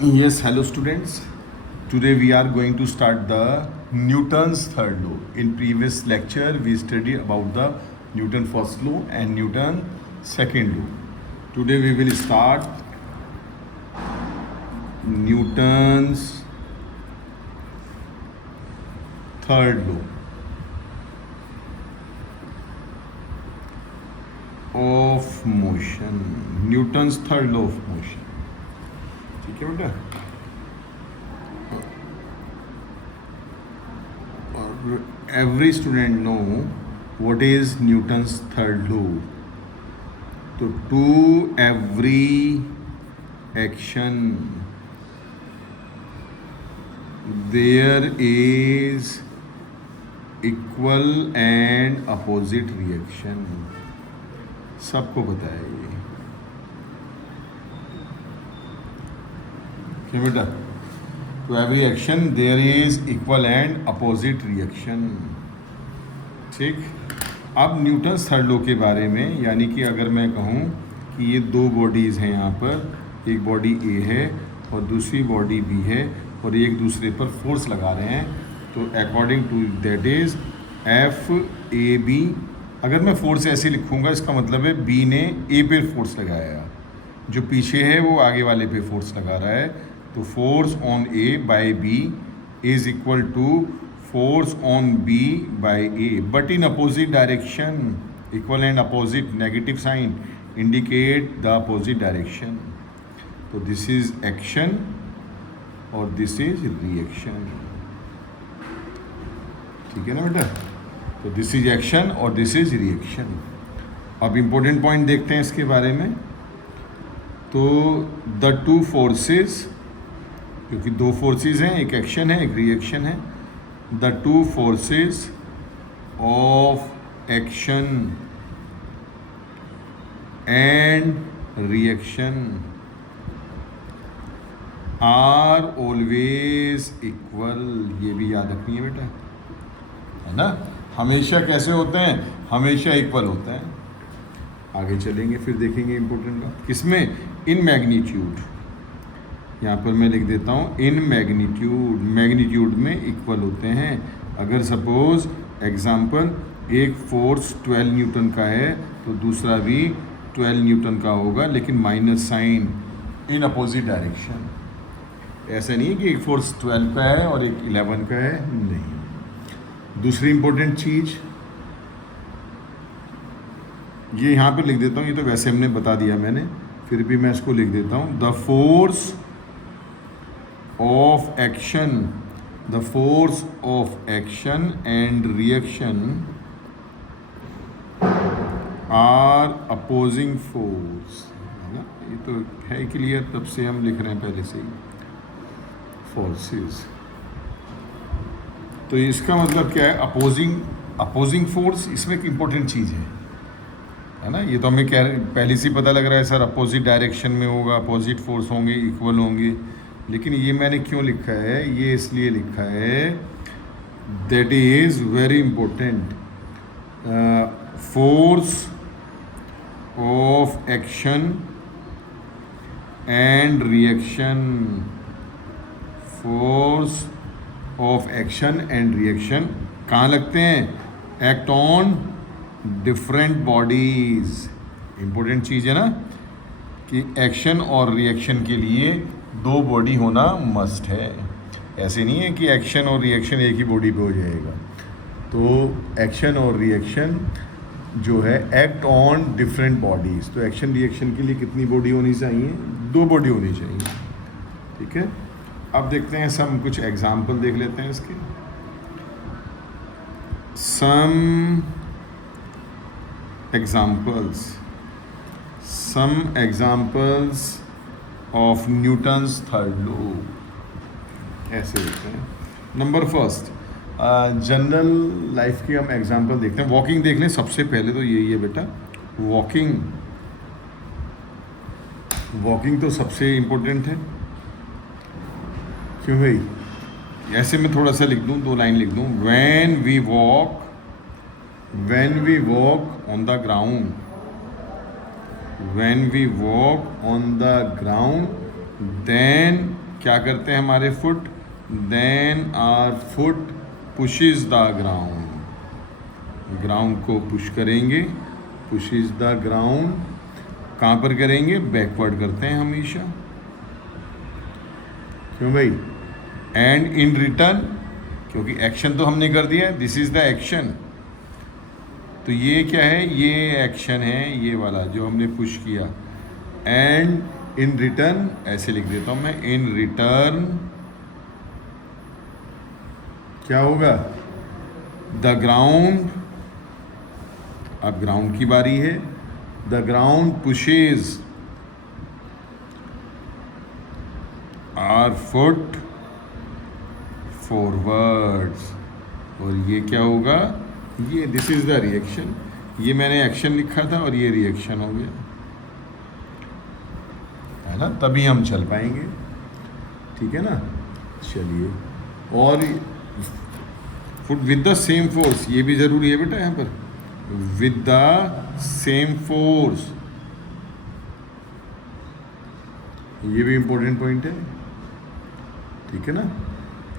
Yes, hello students. Today we are going to start the Newton's third law. In previous lecture we studied about the Newton first law and Newton second law. Today we will start Newton's third law of motion. Newton's third law of motion. ठीक है बेटा? Every student know what is Newton's third law. तो to every action there is equal and opposite reaction. सबको पता है ये, क्या बेटा? To every action there is equal and opposite reaction. ठीक. अब न्यूटन्स थर्ड लॉ के बारे में, यानी कि अगर मैं कहूँ कि ये दो बॉडीज़ हैं यहाँ पर, एक बॉडी ए है और दूसरी बॉडी बी है और एक दूसरे पर फोर्स लगा रहे हैं, तो according to that is F A B. अगर मैं फोर्स ऐसे लिखूँगा इसका मतलब है बी ने ए पे फोर्स लगाया, जो पीछे है वो आगे वाले पे फोर्स लगा रहा है, तो force on A by B is equal to force on B by A, but in opposite direction. Equal and opposite negative sign indicate the opposite direction. तो दिस इज एक्शन और दिस इज रिएक्शन. ठीक है ना बेटा? तो this is action और this is reaction. अब important point देखते हैं इसके बारे में. तो द टू फोर्सेस, क्योंकि दो फोर्सेस हैं, एक एक्शन है एक रिएक्शन है. The two forces of action and reaction are always equal. ये भी याद रखनी है बेटा, है ना? हमेशा कैसे होते हैं? हमेशा इक्वल होते हैं. आगे चलेंगे फिर देखेंगे इम्पोर्टेंट बात किसमें. इन मैग्नीट्यूड, यहाँ पर मैं लिख देता हूँ इन मैग्नीट्यूड. मैग्नीट्यूड में इक्वल होते हैं. अगर सपोज एग्जांपल एक फोर्स 12 न्यूटन का है तो दूसरा भी 12 न्यूटन का होगा, लेकिन minus sign in opposite direction. ऐसा नहीं है कि एक फोर्स 12 का है और एक 11 का है, नहीं. दूसरी इम्पोर्टेंट चीज़ ये यहाँ पर लिख देता हूँ, ये तो वैसे हमने बता दिया मैंने, फिर भी मैं इसको लिख देता हूँ. The force of action, the force of action and reaction are opposing force, है ना? ये तो है क्लियर, तब से हम लिख रहे हैं पहले से ही फोर्सेस. तो इसका मतलब क्या है? Opposing force. इसमें एक इम्पोर्टेंट चीज़ है ना? ये तो हमें क्या पहले से पता लग रहा है सर, अपोजिट डायरेक्शन में होगा, अपोजिट फोर्स होंगे, इक्वल होंगे. लेकिन ये मैंने क्यों लिखा है? ये इसलिए लिखा है, that is very important. Force of action and reaction, force of action and reaction कहाँ लगते हैं? Act on different bodies. Important चीज़ है ना कि एक्शन और रिएक्शन के लिए दो बॉडी होना मस्ट है. ऐसे नहीं है कि एक्शन और रिएक्शन एक ही बॉडी पे हो जाएगा. तो एक्शन और रिएक्शन जो है एक्ट ऑन डिफरेंट बॉडीज़. तो एक्शन रिएक्शन के लिए कितनी बॉडी होनी चाहिए? दो बॉडी होनी चाहिए. ठीक है. अब देखते हैं सम कुछ एग्जाम्पल देख लेते हैं इसके. सम examples of Newton's third law ऐसे होते हैं. नंबर फर्स्ट, जनरल लाइफ के हम एग्जाम्पल देखते हैं. वॉकिंग देख लें सबसे पहले. तो यही है बेटा, वॉकिंग तो सबसे इम्पोर्टेंट है. क्यों भाई? ऐसे मैं थोड़ा सा लिख दूँ, दो लाइन लिख दूँ. when we walk on the ground, when we walk on the ground, then क्या करते हैं हमारे foot, then our foot pushes the ground, ground को पुश करेंगे, पुशेस द ग्राउंड, कहाँ पर करेंगे, बैकवर्ड करते हैं हमेशा, क्यों भाई, एंड इन रिटर्न, क्योंकि एक्शन तो हमने कर दिया, दिस इज द एक्शन, तो ये क्या है, ये एक्शन है, ये वाला जो हमने पुश किया, एंड इन रिटर्न, ऐसे लिख देता हूं मैं, इन रिटर्न क्या होगा, द ग्राउंड, अब ग्राउंड की बारी है, the ground pushes our foot forwards, और ये क्या होगा, ये दिस इज द रिएक्शन, ये मैंने एक्शन लिखा था और ये रिएक्शन हो गया, है ना, तभी हम चल पाएंगे, ठीक है ना। चलिए, और foot with the same force, ये भी ज़रूरी है बेटा यहाँ पर, विद द सेम फोर्स, ये भी इम्पोर्टेंट पॉइंट है, ठीक है ना।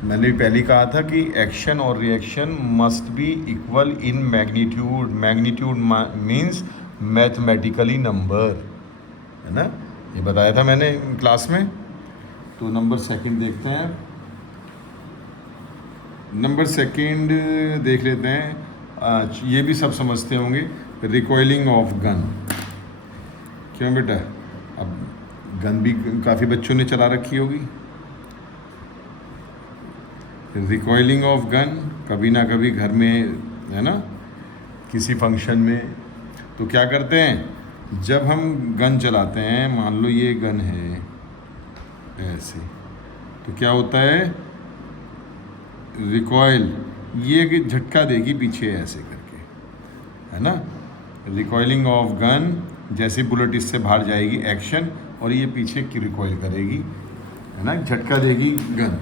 मैंने पहले ही कहा था कि एक्शन और reaction must be equal in magnitude, magnitude means mathematically number, है ना, ये बताया था मैंने क्लास में। तो नंबर सेकंड देखते हैं, नंबर सेकंड देख लेते हैं, ये भी सब समझते होंगे, रिकॉइलिंग ऑफ गन, क्यों बेटा, अब गन भी काफ़ी बच्चों ने चला रखी होगी, रिकॉइलिंग ऑफ गन कभी ना कभी घर में, है ना, किसी फंक्शन में, तो क्या करते हैं, जब हम गन चलाते हैं, मान लो ये गन है ऐसे, तो क्या होता है, रिकॉइल, ये कि झटका देगी पीछे ऐसे करके, है ना, रिकॉइलिंग ऑफ गन, जैसे बुलेट इससे बाहर जाएगी एक्शन, और ये पीछे की रिकॉइल करेगी, है ना, झटका देगी गन,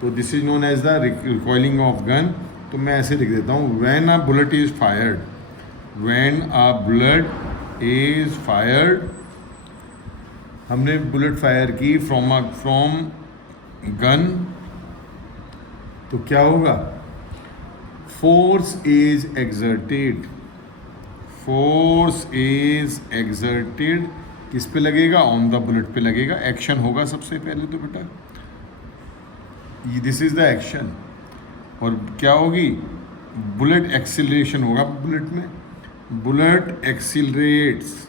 तो this is known as the recoiling of gun. तो मैं ऐसे लिख देता हूँ, when a bullet is fired, when a bullet is fired, हमने बुलेट फायर की फ्रॉम गन, तो क्या होगा, force is exerted, force is exerted, किस पे लगेगा, ऑन द बुलेट पे लगेगा, एक्शन होगा सबसे पहले तो बेटा, दिस इज द एक्शन, और क्या होगी, बुलेट एक्सिलरेशन होगा बुलेट में, बुलेट एक्सिलरेट्स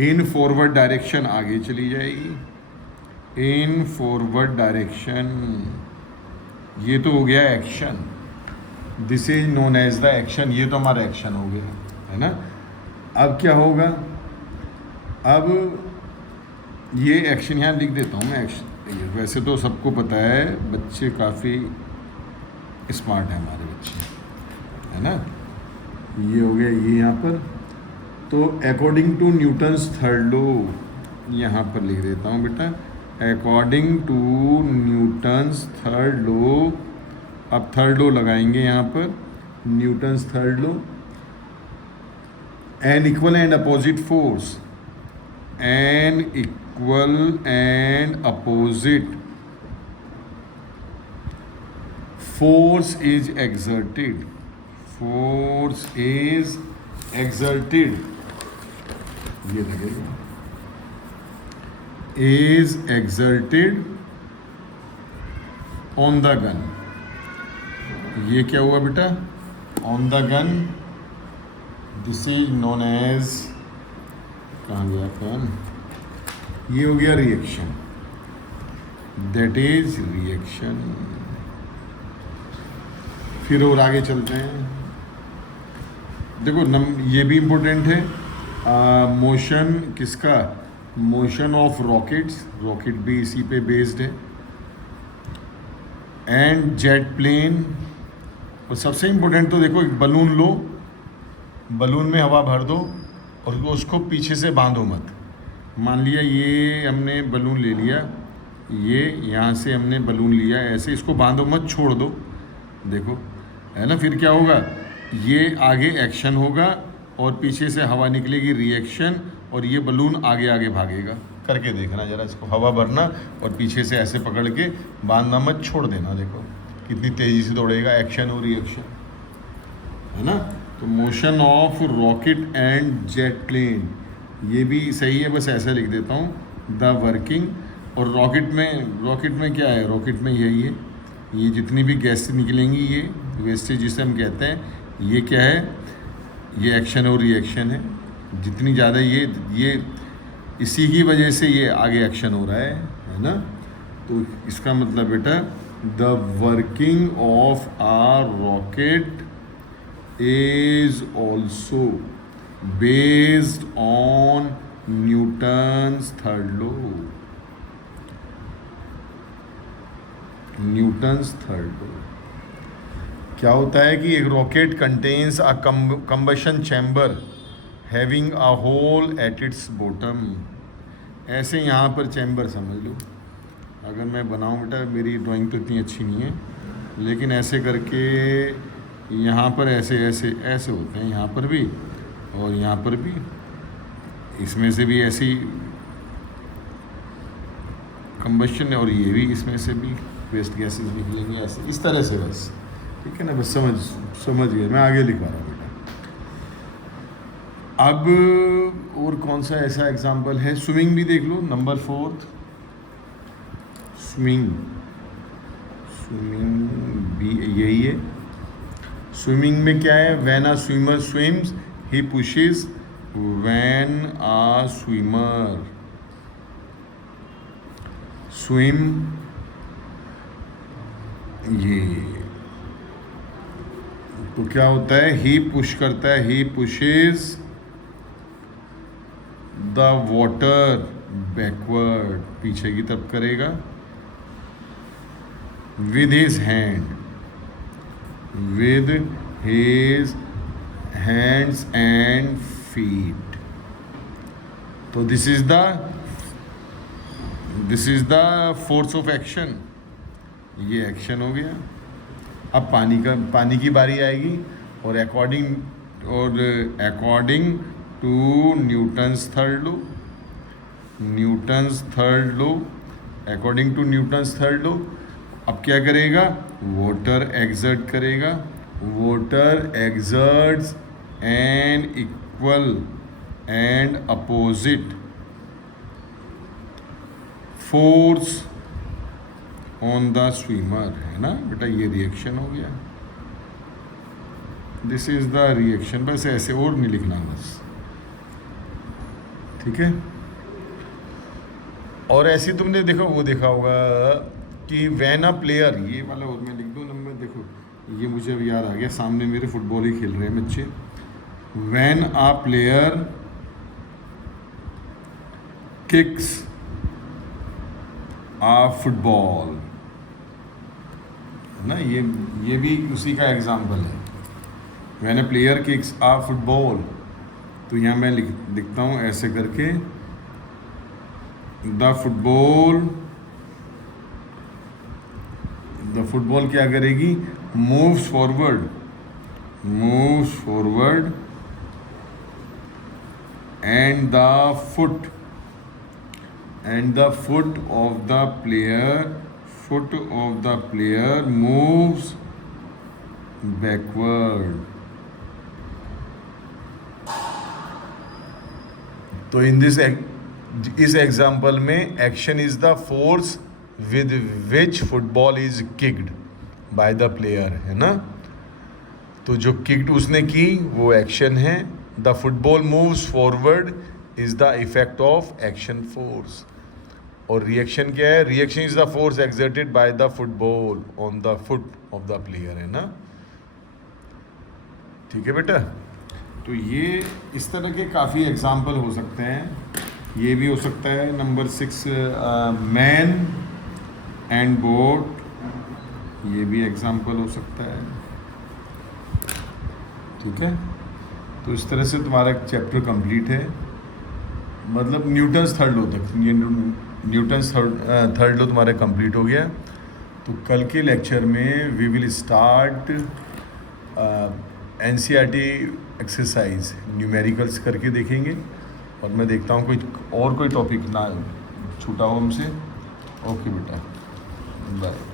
इन फॉरवर्ड डायरेक्शन, आगे चली जाएगी, इन फॉरवर्ड डायरेक्शन, ये तो हो गया action, this is known as the action, ये तो हमारा एक्शन हो गया, है ना। अब क्या होगा, अब ये एक्शन यहाँ लिख देता हूँ मैं, एक्शन, वैसे तो सबको पता है, बच्चे काफ़ी स्मार्ट हैं हमारे बच्चे, है ना, ये हो गया ये यहाँ पर, तो according to Newton's third law, यहाँ पर लिख देता हूँ बेटा, according to Newton's third law, अब थर्ड लॉ लगाएंगे यहाँ पर, Newton's third law, an equal and opposite force, an equal and opposite force is exerted, force is exerted, ये लगेगा, is exerted on the gun, ये क्या हुआ बेटा, on the gun, this is known as, कहाँ गया पेन, ये हो गया रिएक्शन, that is रिएक्शन। फिर और आगे चलते हैं, देखो ये भी इम्पोर्टेंट है, मोशन किसका, मोशन ऑफ रॉकेट्स, रॉकेट भी इसी पे बेस्ड है, एंड जेट प्लेन, और सबसे इम्पोर्टेंट तो देखो, एक बलून लो, बलून में हवा भर दो और उसको पीछे से बांधो मत, मान लिया ये हमने बलून ले लिया, ये यहाँ से हमने बलून लिया ऐसे, इसको बांधो मत, छोड़ दो, देखो, है ना, फिर क्या होगा, ये आगे एक्शन होगा और पीछे से हवा निकलेगी रिएक्शन, और ये बलून आगे आगे भागेगा, करके देखना ज़रा, इसको हवा भरना और पीछे से ऐसे पकड़ के बांधना मत, छोड़ देना। देखो कितनी तेज़ी से दौड़ेगा, एक्शन और रिएक्शन, है ना। तो motion of rocket and jet plane, ये भी सही है, बस ऐसा लिख देता हूँ, द वर्किंग। और रॉकेट में क्या है, रॉकेट में यही है, ये जितनी भी गैस निकलेंगी, ये वेस्टेज जिसे हम कहते हैं, ये क्या है, ये एक्शन और रिएक्शन है। जितनी ज़्यादा ये इसी की वजह से ये आगे एक्शन हो रहा है ना। तो इसका मतलब बेटा, the working of a rocket is also based on Newton's third law. Newton's third law क्या होता है कि एक rocket contains a combustion chamber having a hole at its bottom. ऐसे यहाँ पर चैम्बर समझ लो, अगर मैं बनाऊँ बेटा, मेरी ड्राइंग तो इतनी अच्छी नहीं है, लेकिन ऐसे करके यहाँ पर ऐसे होते हैं, यहाँ पर भी और यहाँ पर भी, इसमें से भी ऐसी कंबशन है और ये भी, इसमें से भी वेस्ट गैसेस निकलेंगे ऐसे, इस तरह से बस, ठीक है ना। बस समझ गए, मैं आगे लिखवा रहा हूँ बेटा। अब और कौन सा ऐसा एग्जाम्पल है, स्विमिंग भी देख लो, नंबर 4, स्विमिंग भी यही है। स्विमिंग में क्या है, when a swimmer swims he pushes, when a swimmer swim, ये तो क्या होता है, ही पुश करता है, ही पुशेस द वाटर बैकवर्ड, पीछे की तरफ करेगा, with his hand, with his hands and feet। तो this is the force of action, ये एक्शन हो गया। अब पानी की बारी आएगी, और according to Newton's third law, अब क्या करेगा, water exerts an equal and opposite force on the swimmer, है ना बेटा, ये रिएक्शन हो गया। दिस इज द रिएक्शन, बस ऐसे और नहीं लिखना बस, ठीक है। और ऐसे तुमने देखो वो देखा होगा कि व्हेन अ प्लेयर, ये वाला और मैं लिख दूँ नंबर, देखो ये मुझे अब याद आ गया, सामने मेरे फुटबॉल ही खेल रहे हैं बच्चे। When a player kicks a football, ना, ये भी उसी का एग्जाम्पल है। When a player kicks a football, तो यहाँ मैं लिखता हूँ ऐसे करके, द फुटबॉल क्या करेगी, moves forward and the foot of the player moves backward. तो इस एग्जाम्पल में action is the force with which football is kicked by the player, है ना। तो जो किक्ड उसने की वो एक्शन है, the football moves forward is the effect of action force. और रिएक्शन क्या है, reaction is the force exerted by the football on the foot of the player, है ना। ठीक है बेटा, तो ये इस तरह के काफ़ी एग्जाम्पल हो सकते हैं। ये भी हो सकता है नंबर 6, मैन एंड बोट, ये भी एग्जाम्पल हो सकता है, ठीक है। तो इस तरह से तुम्हारा चैप्टर कंप्लीट है, मतलब न्यूटन्स थर्ड लॉ तक, न्यूटन्स थर्ड लॉ तुम्हारा कंप्लीट हो गया। तो कल के लेक्चर में we will start NCERT exercise numericals करके देखेंगे, और मैं देखता हूँ कोई टॉपिक ना छूटा हो हमसे। ओके बेटा, बाय।